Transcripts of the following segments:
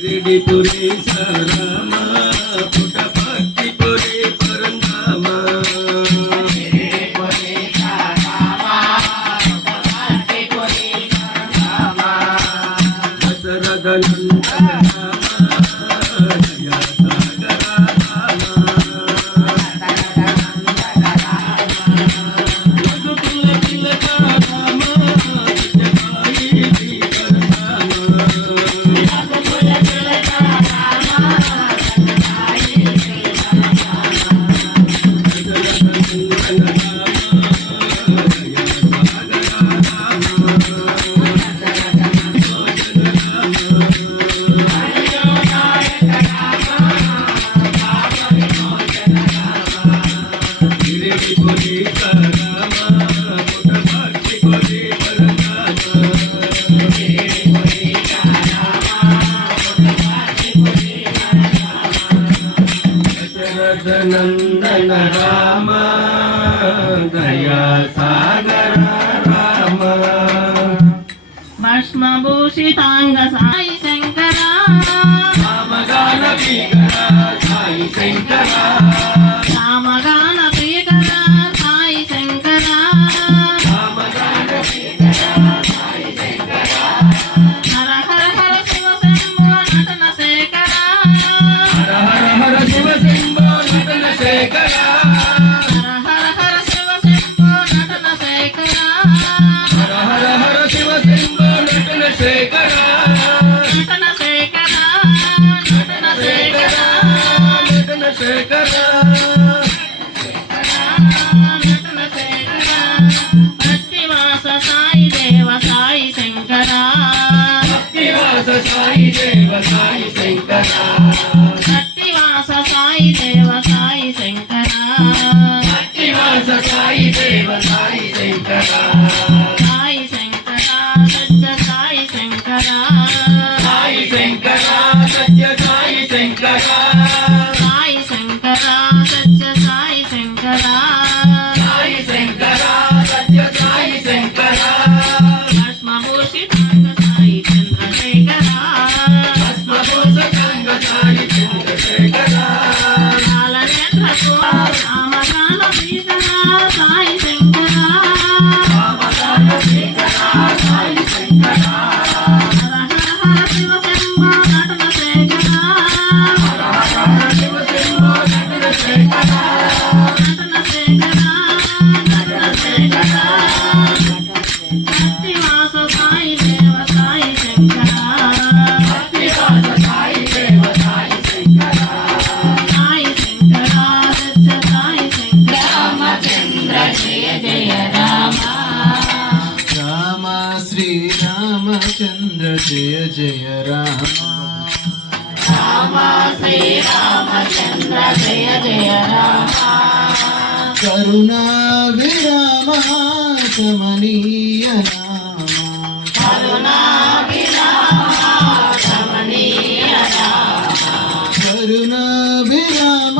శిరిడి పురేశ్వర రామ దయా సాగర రామ భస్మభూషితాంగ సాయి శంకర రామగాన సాయి శంకర చంద్రశేఖర నూతన శేఖర నూతన శేఖర. నూతన శేఖర. సాయి దేవ సాయి శంకర. శ్రీరామచంద్ర జయ జయ రామ. కరుణా విరామ కమనీయ కరుణా విరామ కమనీయ కరుణా విరామ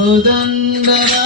Mudandana.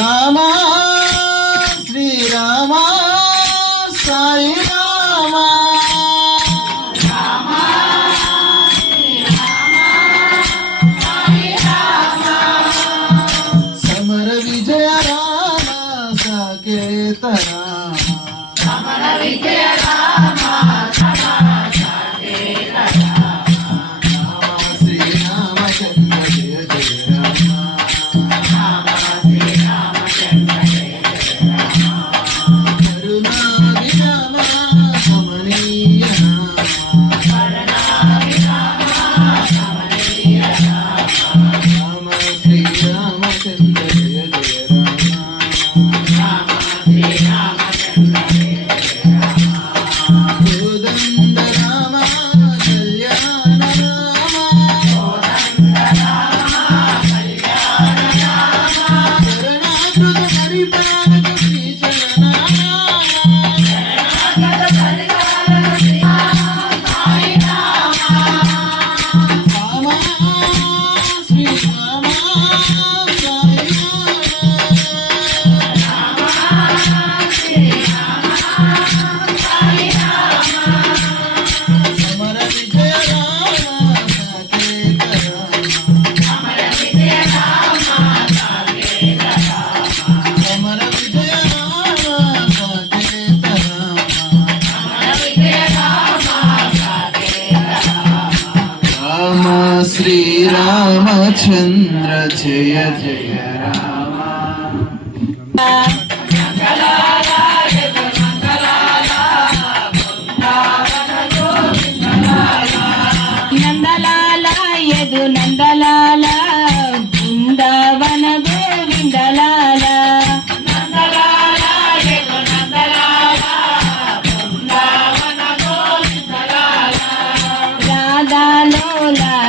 రామా శ్రీరామా సాయి రామా సమర విజయ రామ సాకేత రామ సమర విజయ రామ శ్రీరామచంద్ర జయ జయ రామ.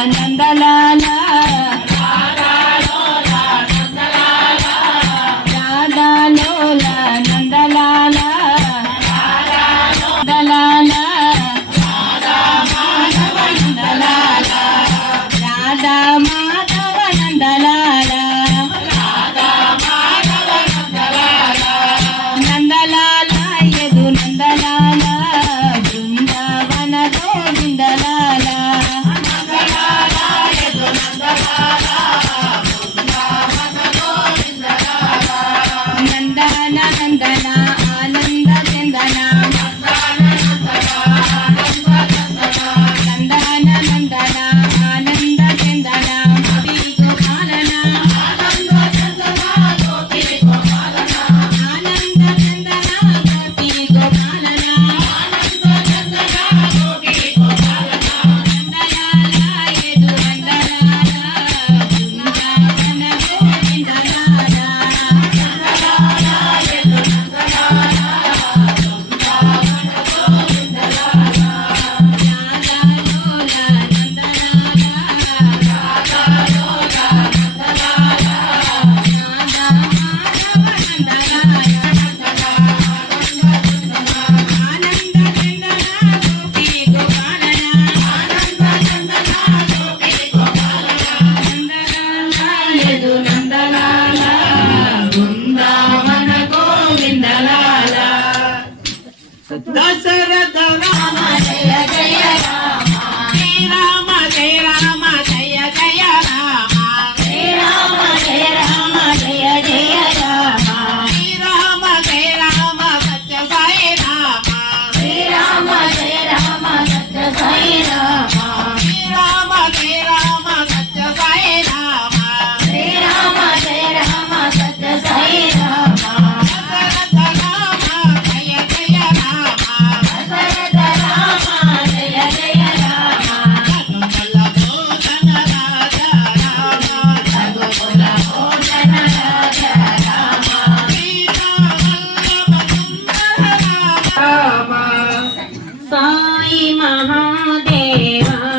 ಆನಂದಲಾ దశరథ రామ జయ ಮಹಾದೇವಾ